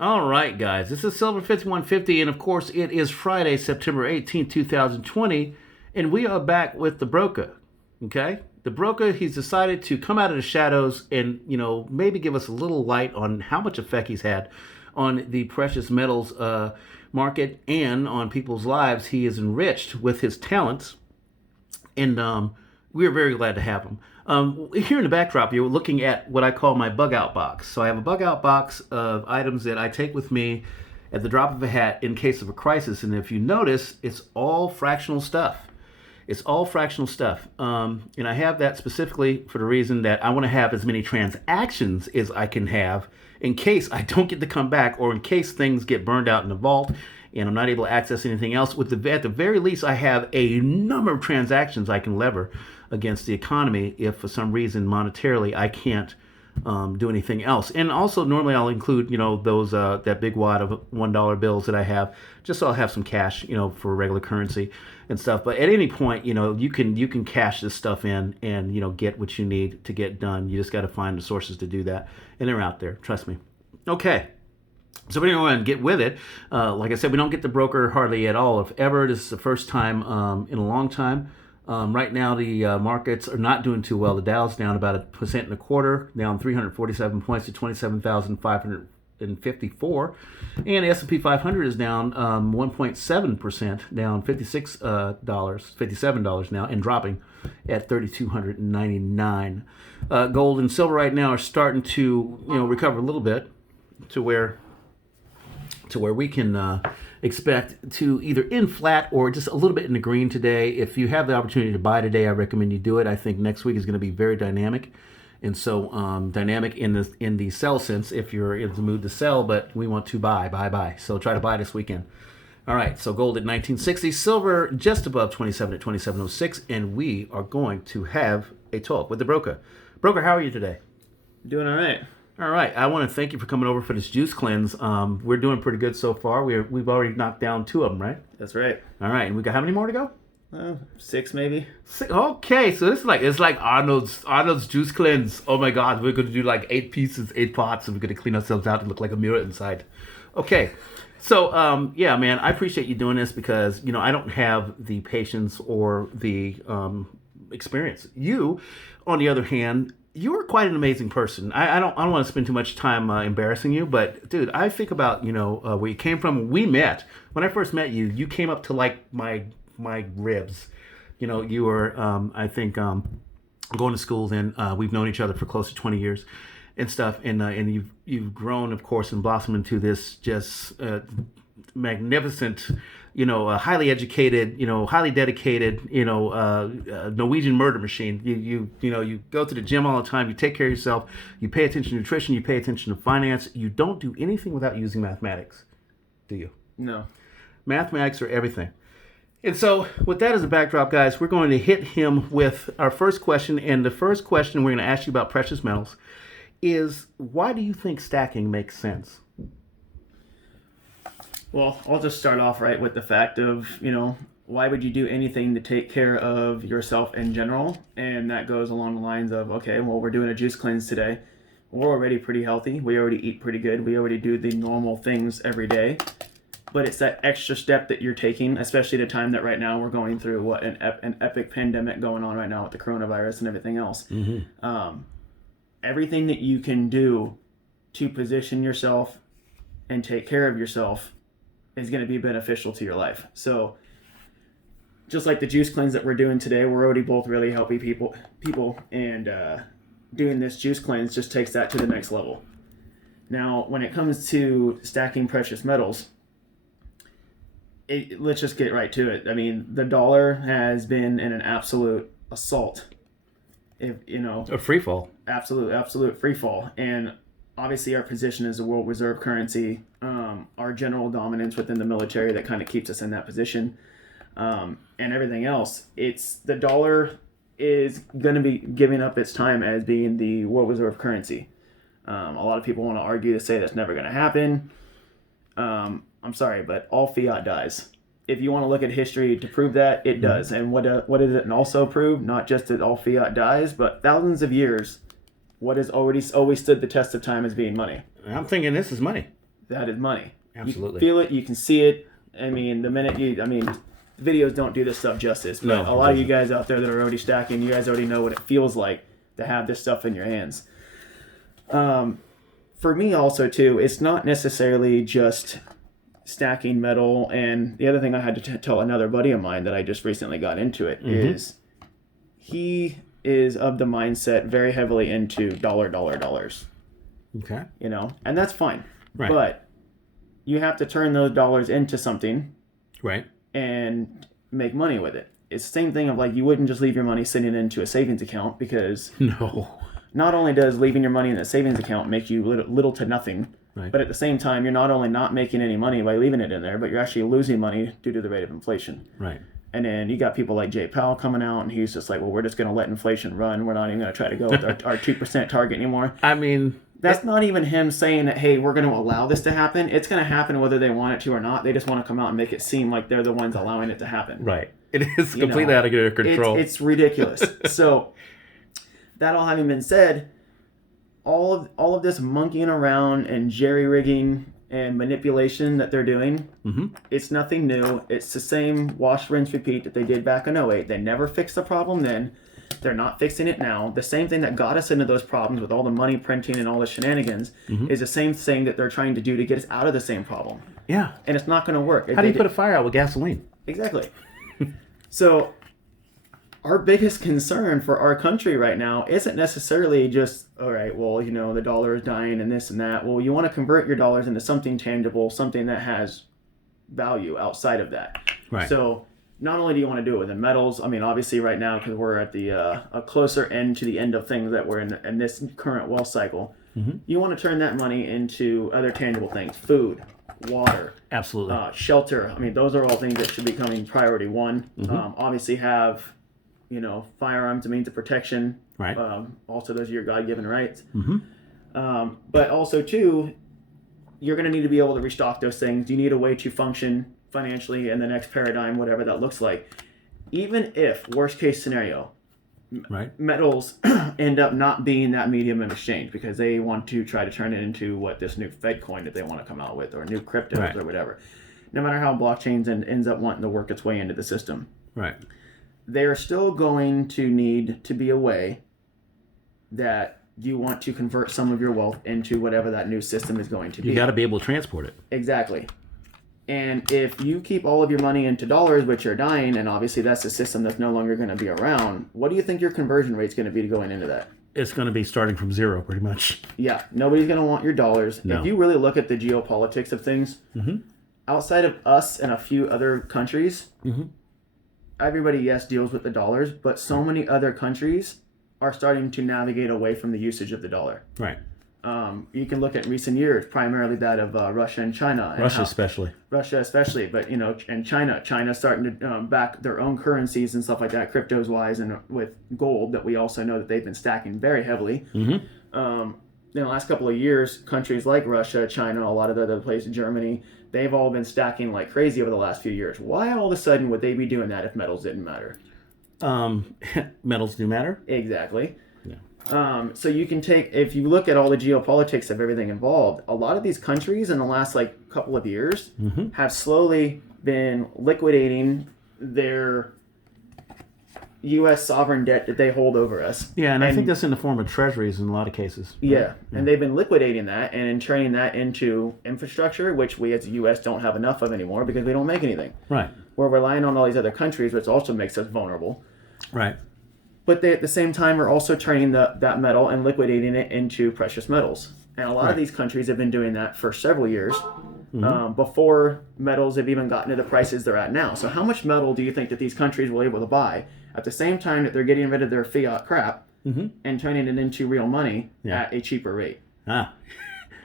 All right, guys. This is Silver 5150, and of course, it is Friday, September 18th, 2020, and we are back with the broker. Okay? The broker, he's decided to come out of the shadows and, maybe give us a little light on how much effect he's had on the precious metals market and on people's lives. He is enriched with his talents, and we're very glad to have him. Here in the backdrop, you're looking at what I call my bug out box. So I have a bug out box of items that I take with me at the drop of a hat in case of a crisis. And if you notice, it's all fractional stuff. It's all fractional stuff. And I have that specifically for the reason that I want to have as many transactions as I can have in case I don't get to come back, or in case things get burned out in the vault and I'm not able to access anything else. At the very least, I have a number of transactions I can lever against the economy if for some reason monetarily I can't do anything else. And also normally I'll include those that big wad of $1 bills that I have, just so I'll have some cash for regular currency and stuff. But at any point you can cash this stuff in and get what you need to get done. You just got to find the sources to do that, and they're out there, trust me. Okay. So we're going to get with it. Like I said, we don't get the broker hardly at all, if ever. This is the first time in a long time. Right now, the markets are not doing too well. The Dow's down about 1.25%, down 347 points to 27,554. And the S&P 500 is down 1.7%, down $57 now, and dropping at 3,299. Gold and silver right now are starting to recover a little bit to where we can expect to either in flat or just a little bit in the green today. If you have the opportunity to buy today, I recommend you do it. I think next week is going to be very dynamic, and so dynamic in the sell sense if you're in the mood to sell, but we want to buy. So try to buy this weekend. All right, so gold at 1960, silver just above 27 at 2706, and we are going to have a talk with the broker. Broker, how are you today? Doing all right. All right, I want to thank you for coming over for this juice cleanse. We're doing pretty good so far. We've already knocked down 2 of them, right? That's right. All right, and we got how many more to go? 6 maybe. 6. Okay, so it's like Arnold's juice cleanse. Oh my God, we're going to do like 8 pieces, 8 pots, and we're going to clean ourselves out and look like a mirror inside. Okay, so yeah, man, I appreciate you doing this because I don't have the patience or the experience. You, on the other hand, you are quite an amazing person. I don't want to spend too much time embarrassing you, but dude, I think about where you came from. We met when I first met you. You came up to like my ribs. You were I think going to school then. We've known each other for close to 20 years and stuff, and you've grown, of course, and blossomed into this just magnificent, highly educated, highly dedicated, Norwegian murder machine. You go to the gym all the time. You take care of yourself. You pay attention to nutrition. You pay attention to finance. You don't do anything without using mathematics, do you? No. Mathematics are everything. And so with that as a backdrop, guys, we're going to hit him with our first question. And the first question we're going to ask you about precious metals is, why do you think stacking makes sense? Well, I'll just start off right with the fact of, why would you do anything to take care of yourself in general? And that goes along the lines of, okay, well, we're doing a juice cleanse today. We're already pretty healthy. We already eat pretty good. We already do the normal things every day. But it's that extra step that you're taking, especially the time that right now we're going through an epic pandemic going on right now with the coronavirus and everything else. Mm-hmm. Everything that you can do to position yourself and take care of yourself is going to be beneficial to your life. So just like the juice cleanse that we're doing today, we're already both really healthy people, and doing this juice cleanse just takes that to the next level. Now, when it comes to stacking precious metals, let's just get right to it. I mean, the dollar has been in an absolute assault. A free fall. Absolute free fall. And obviously our position as a world reserve currency, our general dominance within the military that kind of keeps us in that position, and everything else. The dollar is going to be giving up its time as being the world reserve currency. A lot of people want to argue to say that's never going to happen. I'm sorry, but all fiat dies. If you want to look at history to prove that, it does. And what does it also prove? Not just that all fiat dies, but thousands of years, what has always stood the test of time as being money. I'm thinking this is money. that is money. Absolutely. You feel it, you can see it. I mean, videos don't do this stuff justice. But a lot of you guys out there that are already stacking, you guys already know what it feels like to have this stuff in your hands. For me also too, it's not necessarily just stacking metal. And the other thing I had to tell another buddy of mine that I just recently got into it is he is of the mindset very heavily into dollars. Okay. You know, and that's fine. Right. But you have to turn those dollars into something. Right. And make money with it. It's the same thing of like you wouldn't just leave your money sitting into a savings account because not only does leaving your money in a savings account make you little to nothing, right. but at the same time you're not only not making any money by leaving it in there, but you're actually losing money due to the rate of inflation. Right. And then you got people like Jay Powell coming out and he's just like, well, we're just going to let inflation run. We're not even going to try to go with our 2% target anymore. I mean... That's not even him saying that, hey, we're going to allow this to happen. It's going to happen whether they want it to or not. They just want to come out and make it seem like they're the ones allowing it to happen. Right. It is completely out of their control. It's ridiculous. So, that all having been said, all of this monkeying around and jerry-rigging and manipulation that they're doing, it's nothing new. It's the same wash, rinse, repeat that they did back in 2008. They never fixed the problem then. They're not fixing it now. The same thing that got us into those problems with all the money printing and all the shenanigans is the same thing that they're trying to do to get us out of the same problem. Yeah. And it's not going to work. How do you put a fire out with gasoline? Exactly. So our biggest concern for our country right now isn't necessarily just, all right, well, you know, the dollar is dying and this and that. Well, you want to convert your dollars into something tangible, something that has value outside of that. Right. So not only do you want to do it with the metals, I mean, obviously right now, because we're at the a closer end to the end of things that we're in this current wealth cycle, you want to turn that money into other tangible things, food, water, absolutely, shelter. I mean, those are all things that should be coming priority one. Obviously have, you know, firearms, a means of protection. Right. Also, those are your God-given rights. But also, too, you're going to need to be able to restock those things. You need a way to function financially in the next paradigm, whatever that looks like. Even if, worst case scenario, metals end up not being that medium of exchange because they want to try to turn it into what this new Fed coin that they want to come out with or new cryptos or whatever. No matter how blockchains ends up wanting to work its way into the system. Right. They're still going to need to be a way that you want to convert some of your wealth into whatever that new system is going to be. You got to be able to transport it. Exactly. And if you keep all of your money into dollars, which are dying, and obviously that's a system that's no longer going to be around, what do you think your conversion rate is going to be going into that? It's going to be starting from zero, pretty much. Yeah, nobody's going to want your dollars. No. If you really look at the geopolitics of things, outside of us and a few other countries, everybody, yes, deals with the dollars, but so many other countries are starting to navigate away from the usage of the dollar. Right. You can look at recent years, primarily that of Russia and China. And Russia especially, but, you know, and China's starting to back their own currencies and stuff like that, cryptos wise, and with gold that we also know that they've been stacking very heavily. In the last couple of years, countries like Russia, China, a lot of the other places, Germany, they've all been stacking like crazy over the last few years. Why all of a sudden would they be doing that if metals didn't matter? Metals do matter. Exactly. So you can take, if you look at all the geopolitics of everything involved, a lot of these countries in the last like couple of years have slowly been liquidating their U.S. sovereign debt that they hold over us. Yeah, and I think that's in the form of treasuries in a lot of cases. Yeah, and they've been liquidating that and turning that into infrastructure, which we as the U.S. don't have enough of anymore because we don't make anything. Right. We're relying on all these other countries, which also makes us vulnerable. Right. But they, at the same time, are also turning that metal and liquidating it into precious metals. And a lot of these countries have been doing that for several years before metals have even gotten to the prices they're at now. So how much metal do you think that these countries will be able to buy at the same time that they're getting rid of their fiat crap and turning it into real money at a cheaper rate?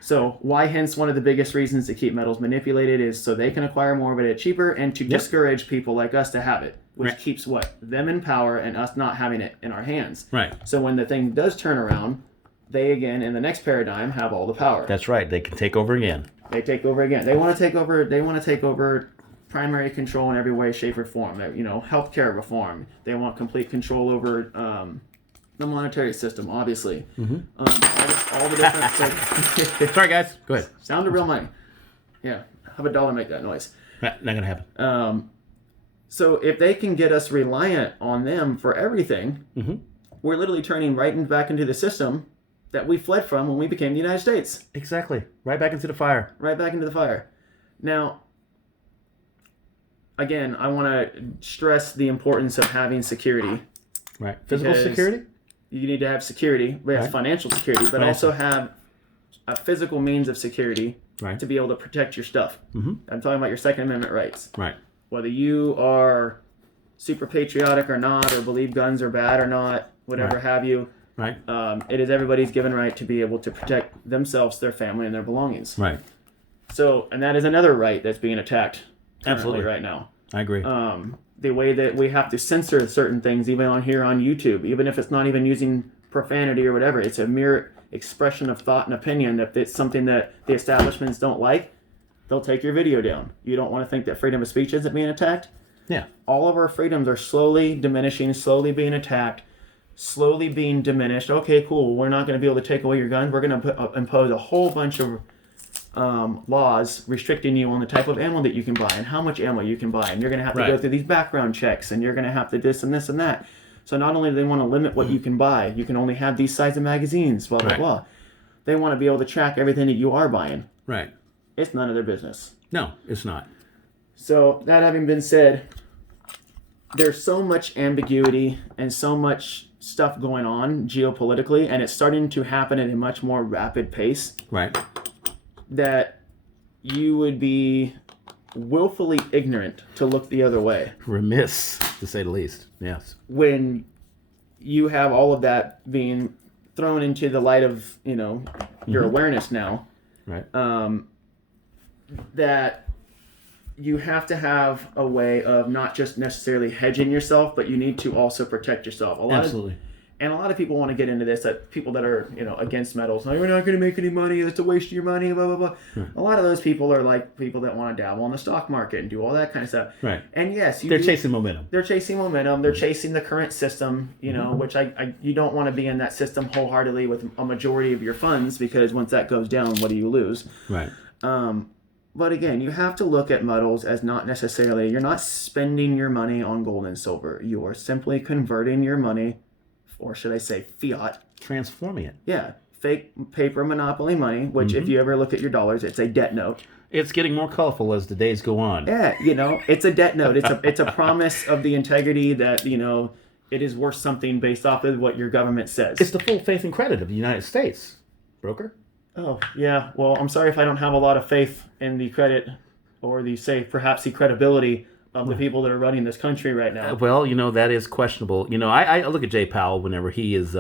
So why hence one of the biggest reasons to keep metals manipulated is so they can acquire more of it at cheaper and to discourage people like us to have it, which keeps what? Them in power and us not having it in our hands. Right. So when the thing does turn around, they again in the next paradigm have all the power. That's right. They can take over again. They take over again. They want to take over. They want to take over primary control in every way, shape, or form. You know, healthcare reform. They want complete control over the monetary system, obviously. All the different. Sorry, guys. Go ahead. Sound of real money. Yeah. Have a dollar make that noise. Not going to happen. So if they can get us reliant on them for everything, we're literally turning back into the system that we fled from when we became the United States. Exactly. Right back into the fire. Right back into the fire. Now, again, I want to stress the importance of having security. Right. Physical security? You need to have security, but right. Financial security, but also have a physical means of security to be able to protect your stuff. I'm talking about your Second Amendment rights. Right. Whether you are super patriotic or not, or believe guns are bad or not, whatever have you. Right. It is everybody's given right to be able to protect themselves, their family, and their belongings. Right. So, and that is another right that's being attacked absolutely right now. I agree. The way that we have to censor certain things, even on YouTube, even if it's not even using profanity or whatever, it's a mere expression of thought and opinion. If it's something that the establishments don't like, they'll take your video down. You don't want to think that freedom of speech isn't being attacked? Yeah. All of our freedoms are slowly diminishing, slowly being attacked, slowly being diminished. Okay, cool. We're not going to be able to take away your guns. We're going to impose a whole bunch of laws restricting you on the type of ammo that you can buy and how much ammo you can buy. And you're going to have to go through these background checks, and you're going to have to this and this and that. So not only do they want to limit what you can buy, you can only have these size of magazines, blah, blah, blah. They want to be able to track everything that you are buying. Right. It's none of their business. No, it's not. So that having been said, there's so much ambiguity and so much stuff going on geopolitically, and it's starting to happen at a much more rapid pace. Right. That you would be willfully ignorant to look the other way. Remiss, to say the least. Yes. When you have all of that being thrown into the light of, your awareness now. Right. That you have to have a way of not just necessarily hedging yourself, but you need to also protect yourself. Absolutely. And a lot of people want to get into this, that people that are, against metals, no, you're not going to make any money, that's a waste of your money, blah, blah, blah. A lot of those people are like people that want to dabble in the stock market and do all that kind of stuff. Right. And yes, they're chasing momentum. They're chasing momentum. They're chasing the current system, which you don't want to be in that system wholeheartedly with a majority of your funds, because once that goes down, what do you lose? Right. But again, you have to look at metals as not necessarily, you're not spending your money on gold and silver. You are simply converting your money, or should I say fiat. Transforming it. Yeah. Fake paper monopoly money, which if you ever look at your dollars, it's a debt note. It's getting more colorful as the days go on. Yeah, it's a debt note. It's a promise of the integrity that, it is worth something based off of what your government says. It's the full faith and credit of the United States, broker. Oh, yeah. Well, I'm sorry if I don't have a lot of faith in the credit or perhaps the credibility of the people that are running this country right now. Well, that is questionable. I look at Jay Powell whenever he is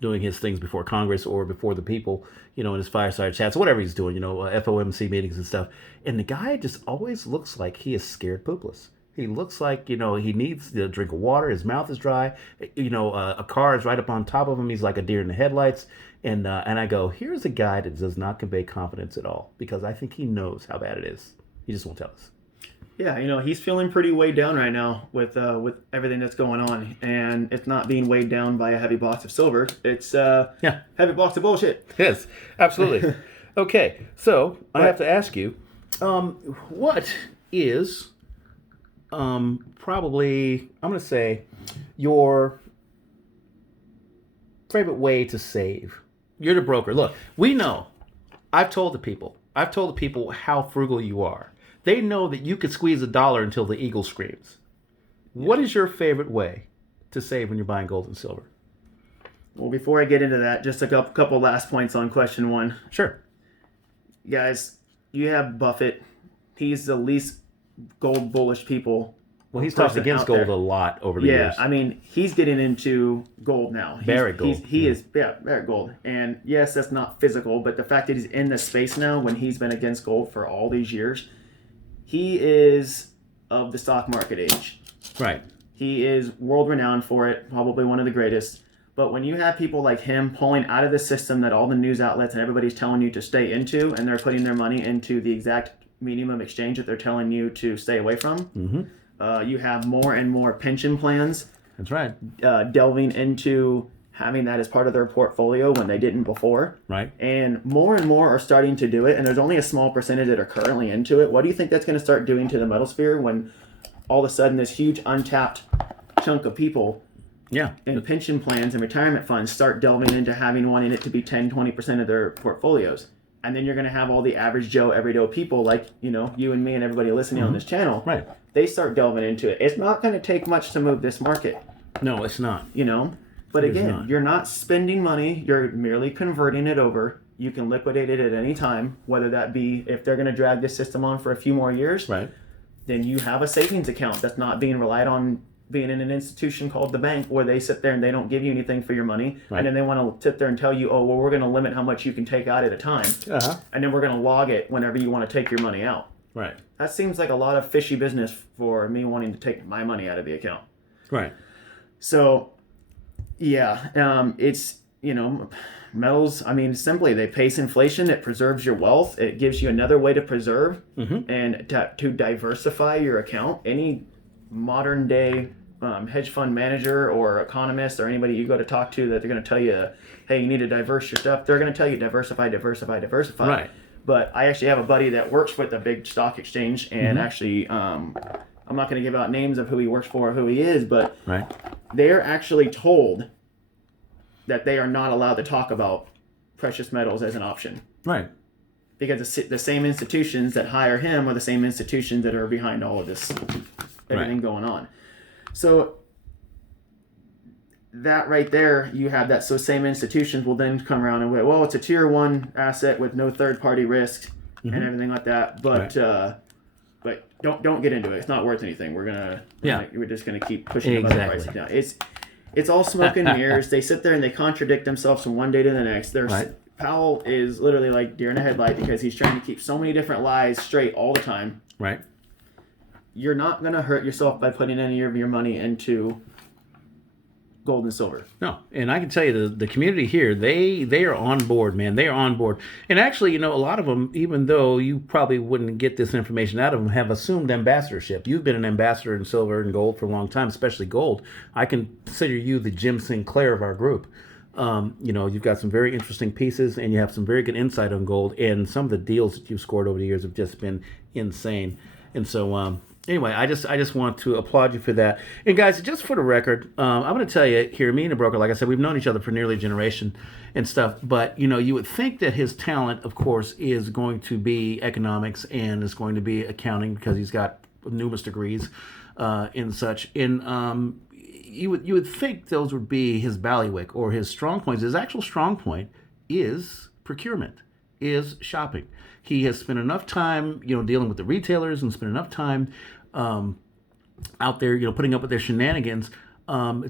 doing his things before Congress or before the people, in his fireside chats, whatever he's doing, FOMC meetings and stuff. And the guy just always looks like he is scared poopless. He looks like, he needs a drink of water. His mouth is dry. A car is right up on top of him. He's like a deer in the headlights. And I go, here's a guy that does not convey confidence at all, because I think he knows how bad it is. He just won't tell us. Yeah, he's feeling pretty weighed down right now with everything that's going on, and it's not being weighed down by a heavy box of silver. It's heavy box of bullshit. Yes, absolutely. Okay, so I have to ask you, what is probably, I'm going to say, your favorite way to save? You're the broker. Look, we know. I've told the people how frugal you are. They know that you could squeeze $1 until the eagle screams. Yeah. What is your favorite way to save when you're buying gold and silver? Well, before I get into that, just a couple last points on question one. Sure. Guys, you have Buffett. He's the least gold bullish people. Well, he's talked against gold a lot over the years. Yeah, I mean, he's getting into gold now. Barrick gold. He is Barrick gold. And yes, that's not physical, but the fact that he's in this space now when he's been against gold for all these years, he is of the stock market age. Right. He is world renowned for it, probably one of the greatest. But when you have people like him pulling out of the system that all the news outlets and everybody's telling you to stay into, and they're putting their money into the exact medium of exchange that they're telling you to stay away from, you have more and more pension plans. That's right. Delving into having that as part of their portfolio when they didn't before. Right. And more are starting to do it, and there's only a small percentage that are currently into it. What do you think that's going to start doing to the metal sphere when all of a sudden this huge untapped chunk of people in pension plans and retirement funds start delving into wanting it to be 10-20% of their portfolios? And then you're going to have all the average Joe, everyday people like, you and me and everybody listening on this channel. Right. They start delving into it. It's not going to take much to move this market. No, it's not. But again, you're not spending money. You're merely converting it over. You can liquidate it at any time, whether that be if they're going to drag this system on for a few more years. Right. Then you have a savings account that's not being relied on being in an institution called the bank where they sit there and they don't give you anything for your money. Right. And then they want to sit there and tell you, oh, well, we're going to limit how much you can take out at a time. Uh-huh. And then we're going to log it whenever you want to take your money out. Right. That seems like a lot of fishy business for me wanting to take my money out of the account. Right. So, yeah, it's, metals, simply they pace inflation. It preserves your wealth. It gives you another way to preserve and to diversify your account. Any modern day hedge fund manager or economist or anybody you go to talk to that they're going to tell you, hey, you need to diverse your stuff. They're going to tell you diversify. Right. But I actually have a buddy that works with a big stock exchange, and actually, I'm not going to give out names of who he works for or who he is, but they're actually told that they are not allowed to talk about precious metals as an option. Right. Because the same institutions that hire him are the same institutions that are behind all of this, everything going on. So that right there, you have that. So same institutions will then come around and well, it's a tier 1 asset with no third party risk and everything like that. But but don't get into it. It's not worth anything. We're just gonna keep pushing the prices down. It's all smoke and mirrors. They sit there and they contradict themselves from one day to the next. Powell is literally like deer in a headlight because he's trying to keep so many different lies straight all the time. Right. You're not gonna hurt yourself by putting any of your money into gold and silver. No, and I can tell you the community here, they are on board, man. They are on board. And actually, a lot of them, even though you probably wouldn't get this information out of them, have assumed ambassadorship. You've been an ambassador in silver and gold for a long time, especially gold. I consider you the Jim Sinclair of our group. You've got some very interesting pieces, and you have some very good insight on gold. And some of the deals that you've scored over the years have just been insane. And so, anyway, I just want to applaud you for that. And guys, just for the record, I'm going to tell you here, me and the broker, like I said, we've known each other for nearly a generation and stuff. But, you would think that his talent, of course, is going to be economics and is going to be accounting because he's got numerous degrees and such. And you would think those would be his bailiwick or his strong points. His actual strong point is procurement, is shopping. He has spent enough time, dealing with the retailers and spent enough time out there, putting up with their shenanigans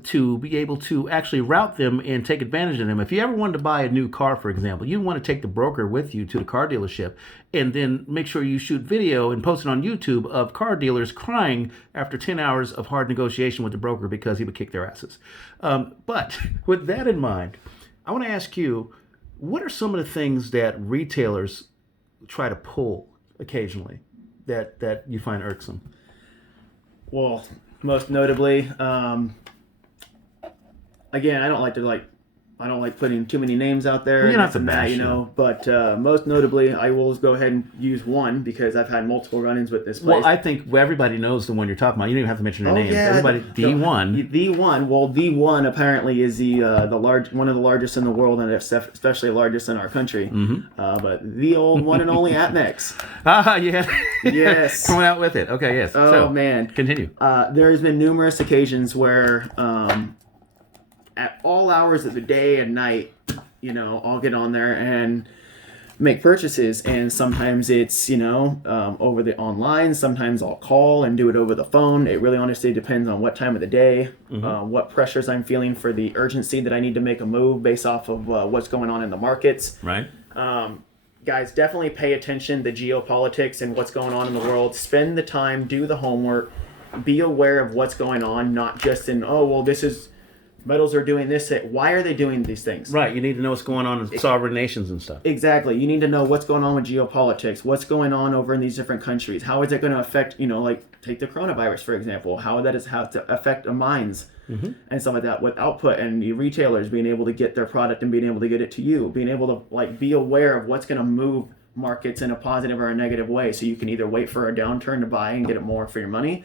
to be able to actually route them and take advantage of them. If you ever wanted to buy a new car, for example, you want to take the broker with you to the car dealership and then make sure you shoot video and post it on YouTube of car dealers crying after 10 hours of hard negotiation with the broker because he would kick their asses. But with that in mind, I want to ask you, what are some of the things that retailers try to pull occasionally that you find irksome? Well, most notably, again, I don't like putting too many names out there. You don't have to bash, but most notably, I will go ahead and use one because I've had multiple run-ins with this place. Well, I think everybody knows the one you're talking about. You don't even have to mention their names. Yeah, everybody, D1. D1. Well, D1 apparently is one of the largest in the world, and especially largest in our country. But the old one and only Atmex. Yes. Coming out with it. Okay, yes. Oh, man. Continue. There's been numerous occasions where at all hours of the day and night, I'll get on there and make purchases. And sometimes it's, over the online. Sometimes I'll call and do it over the phone. It really honestly depends on what time of the day, what pressures I'm feeling for the urgency that I need to make a move based off of what's going on in the markets. Right. Guys, definitely pay attention to geopolitics and what's going on in the world. Spend the time, do the homework, be aware of what's going on, not just in, this is metals are doing this. Why are they doing these things? Right. You need to know what's going on in sovereign nations and stuff. Exactly. You need to know what's going on with geopolitics, what's going on over in these different countries. How is it going to affect, like take the coronavirus, for example, how that is how to affect the mines and stuff like that with output and the retailers being able to get their product and being able to get it to you, being able to like be aware of what's going to move markets in a positive or a negative way. So you can either wait for a downturn to buy and get it more for your money.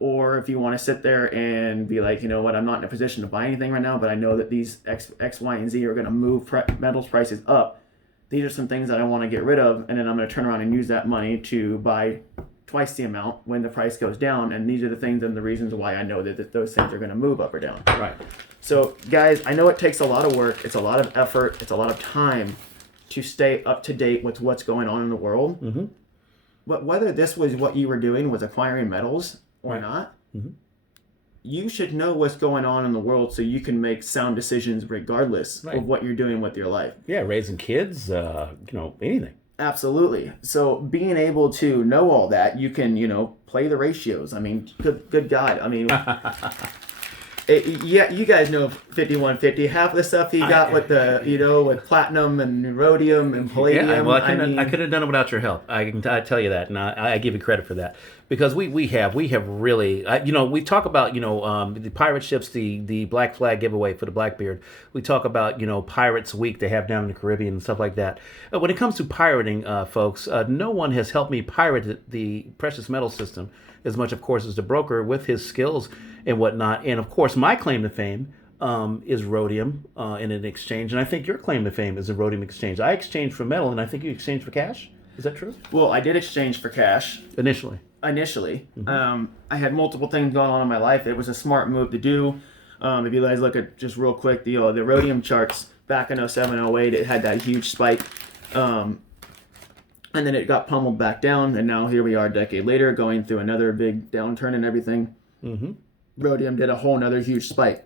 Or if you want to sit there and be like, you know what, I'm not in a position to buy anything right now, but I know that these X, Y, and Z are going to move metals prices up. These are some things that I want to get rid of, and then I'm going to turn around and use that money to buy twice the amount when the price goes down. And these are the things and the reasons why I know that those things are going to move up or down. Right. So, guys, I know it takes a lot of work. It's a lot of effort. It's a lot of time to stay up to date with what's going on in the world. But whether this was what you were doing was acquiring metals or not, you should know what's going on in the world so you can make sound decisions regardless of what you're doing with your life. Yeah, raising kids, anything. Absolutely. So being able to know all that, you can, play the ratios. I mean, good God. I mean, yeah, you guys know 5150. Half the stuff he got with the, with platinum and rhodium and palladium. Yeah, well, I could have done it without your help. I tell you that, and I give you credit for that, because we have really, we talk about the pirate ships, the Black Flag giveaway for the Blackbeard. We talk about Pirates Week they have down in the Caribbean and stuff like that. When it comes to pirating, folks, no one has helped me pirate the precious metal system as much, of course, as the broker with his skills and whatnot. And of course, my claim to fame is rhodium in an exchange, and I think your claim to fame is a rhodium exchange. I exchanged for metal, and I think you exchanged for cash. Is that true? Well, I did exchange for cash initially. I had multiple things going on in my life. It was a smart move to do. If you guys look at just real quick the rhodium charts back in 07, 08, it had that huge spike. And then it got pummeled back down, and now here we are a decade later going through another big downturn and everything. Rhodium did a whole nother huge spike.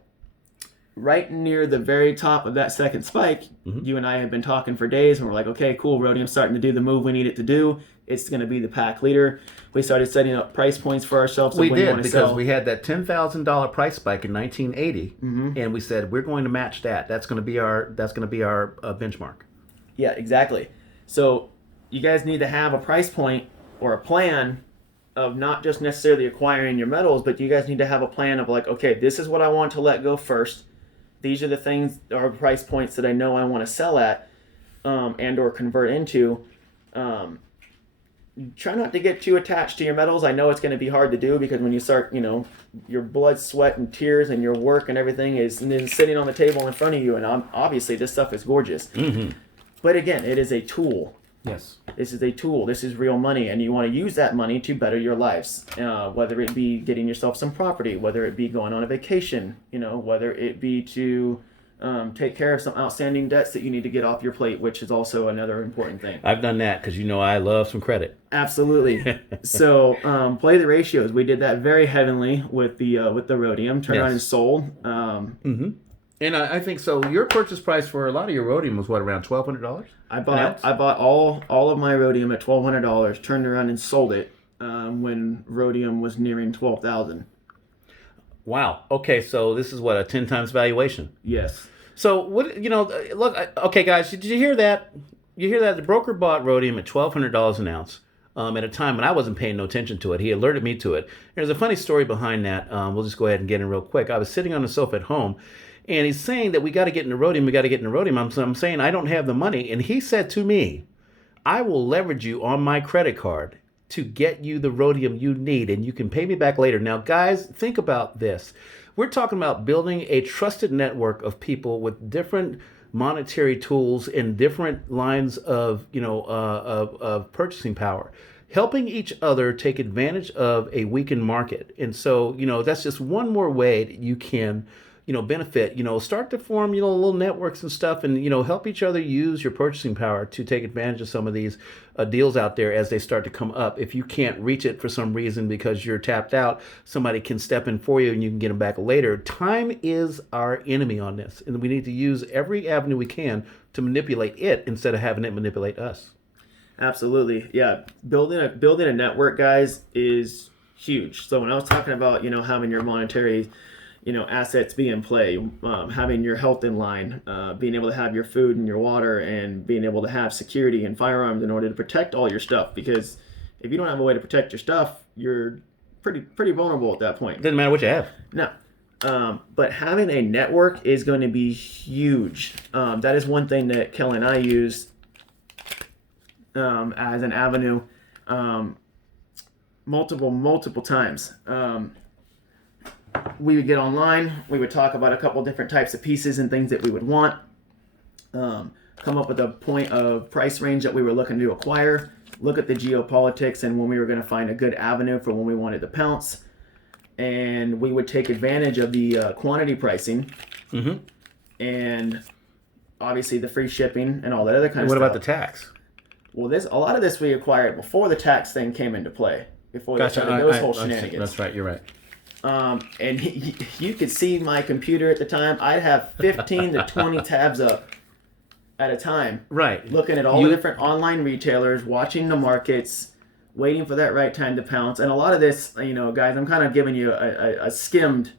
Right near the very top of that second spike, you and I had been talking for days, and we're like, okay, cool, rhodium's starting to do the move we need it to do. It's going to be the pack leader. We started setting up price points for ourselves. We did, because we had that $10,000 price spike in 1980, and we said we're going to match that. That's going to be our benchmark. Yeah, exactly. So you guys need to have a price point or a plan of not just necessarily acquiring your metals, but you guys need to have a plan of like, okay, this is what I want to let go first. These are the things or price points that I know I want to sell at and or convert into. Try not to get too attached to your metals. I know it's going to be hard to do because when you start, your blood, sweat, and tears and your work and everything is then sitting on the table in front of you, and obviously this stuff is gorgeous. But again, it is a tool. Yes. This is a tool. This is real money, and you want to use that money to better your lives. Whether it be getting yourself some property, whether it be going on a vacation, whether it be to take care of some outstanding debts that you need to get off your plate, which is also another important thing. I've done that because I love some credit. Absolutely. So play the ratios. We did that very heavily with the rhodium. Turned around and sold. And I think so. Your purchase price for a lot of your rhodium was what, around $1,200? I bought all of my rhodium at $1,200. Turned around and sold it when rhodium was nearing $12,000. Wow. Okay, so this is what, a 10 times valuation? Yes. So what look? Okay, guys, did you hear that? You hear that? The broker bought rhodium at $1,200 an ounce. At a time when I wasn't paying no attention to it. He alerted me to it. There's a funny story behind that. We'll just go ahead and get in real quick. I was sitting on the sofa at home, and he's saying that we got to get into rhodium. We got to get into rhodium. I'm saying I don't have the money, and he said to me, "I will leverage you on my credit card to get you the rhodium you need, and you can pay me back later." Now, guys, think about this. We're talking about building a trusted network of people with different monetary tools and different lines of of purchasing power, helping each other take advantage of a weakened market. And so that's just one more way that you can benefit. Start to form little networks and stuff, and help each other use your purchasing power to take advantage of some of these deals out there as they start to come up. If you can't reach it for some reason because you're tapped out, somebody can step in for you and you can get them back later. Time is our enemy on this, and we need to use every avenue we can to manipulate it instead of having it manipulate us. Absolutely. Yeah. Building a network, guys, is huge. So when I was talking about, having your monetary, assets be in play, having your health in line, being able to have your food and your water, and being able to have security and firearms in order to protect all your stuff. Because if you don't have a way to protect your stuff, you're pretty vulnerable at that point. Doesn't matter what you have. No. But having a network is going to be huge. That is one thing that Kelly and I use as an avenue multiple times. We would get online. We would talk about a couple different types of pieces and things that we would want. Come up with a point of price range that we were looking to acquire. Look at the geopolitics and when we were going to find a good avenue for when we wanted to pounce. And we would take advantage of the quantity pricing. Mm-hmm. And obviously the free shipping and all that other kind of stuff. stuff. What about the tax? Well, a lot of this we acquired before the tax thing came into play. Before they started those whole shenanigans. That's right, you're right. And you could see my computer at the time. I'd have 15 to 20 tabs up at a time. Right. Looking at all the different online retailers, watching the markets, waiting for that right time to pounce. And a lot of this, guys, I'm kind of giving you a skimmed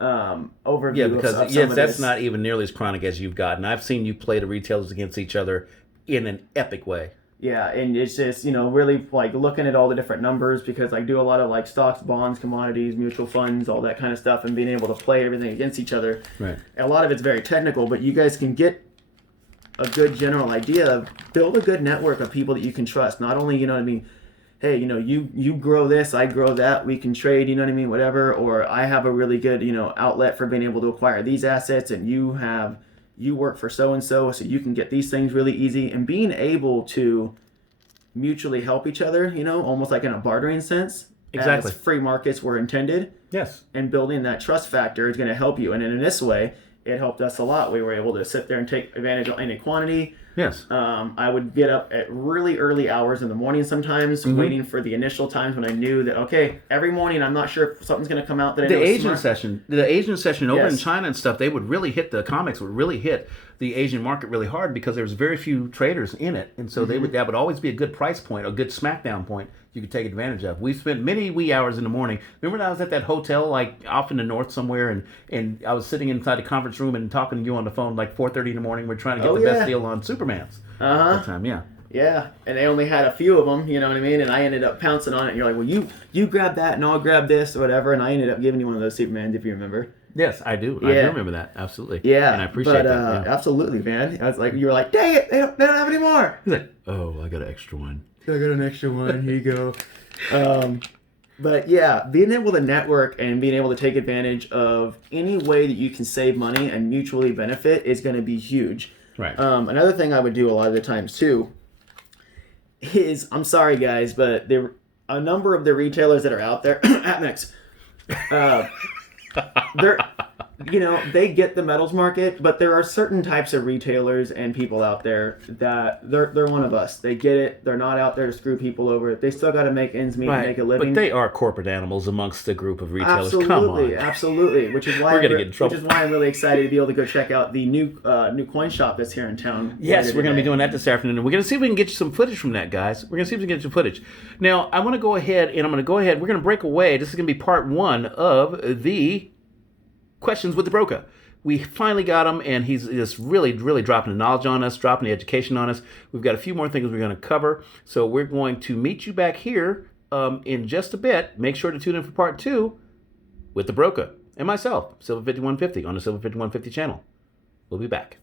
overview. Yeah, because of some of that's this. not even nearly as chronic as you've gotten. I've seen you play the retailers against each other in an epic way. Yeah, and it's just, really like looking at all the different numbers, because I do a lot of like stocks, bonds, commodities, mutual funds, all that kind of stuff, and being able to play everything against each other. Right. A lot of it's very technical, but you guys can get a good general idea of build a good network of people that you can trust. Not only, hey, you grow this, I grow that, we can trade, whatever, or I have a really good, outlet for being able to acquire these assets, and you work for so-and-so, so you can get these things really easy, and being able to mutually help each other, almost like in a bartering sense. Exactly. As free markets were intended. Yes. And building that trust factor is going to help you. And in this way, it helped us a lot. We were able to sit there and take advantage of any quantity. Yes. I would get up at really early hours in the morning sometimes, waiting for the initial times when I knew that, okay, every morning I'm not sure if something's going to come out that I know is smart. The Asian session over in China and stuff, they would really hit, the comics would really hit the Asian market really hard because there was very few traders in it. And so that would always be a good price point, a good smackdown point you could take advantage of. We spent many wee hours in the morning. Remember when I was at that hotel like off in the north somewhere, and I was sitting inside the conference room and talking to you on the phone like 4:30 in the morning. We're trying to get the best deal on Supermans. That time, yeah. Yeah, and they only had a few of them, you know what I mean? And I ended up pouncing on it, and you're like, well, you grab that, and I'll grab this, or whatever, and I ended up giving you one of those Supermans, if you remember. Yes, I do. Yeah. I do remember that, absolutely. Yeah, and I appreciate that. Yeah. Absolutely, man. I was like, you were like, dang it, they don't have any more. He's like, oh, I got an extra one. I got an extra one, here you go. But yeah, being able to network and being able to take advantage of any way that you can save money and mutually benefit is going to be huge. Right. Another thing I would do a lot of the times too is, I'm sorry guys, but a number of the retailers that are out there, APMEX, they're, they get the metals market, but there are certain types of retailers and people out there that they're one of us. They get it. They're not out there to screw people over. They still got to make ends meet and make a living. But they are corporate animals amongst the group of retailers. Absolutely, come on. Absolutely. Which is why we're gonna get in trouble. Which is why I'm really excited to be able to go check out the new coin shop that's here in town. Yes, we're going to be doing that this afternoon, and we're going to see if we can get you some footage from that, guys. We're going to see if we can get you footage. Now, I want to go ahead, and we're going to break away. This is going to be part one of the questions with the broker. We finally got him, and he's just really, really dropping the knowledge on us, dropping the education on us. We've got a few more things we're going to cover, so we're going to meet you back here in just a bit. Make sure to tune in for part two with the broker and myself, Silver 5150, on the Silver 5150 channel. We'll be back.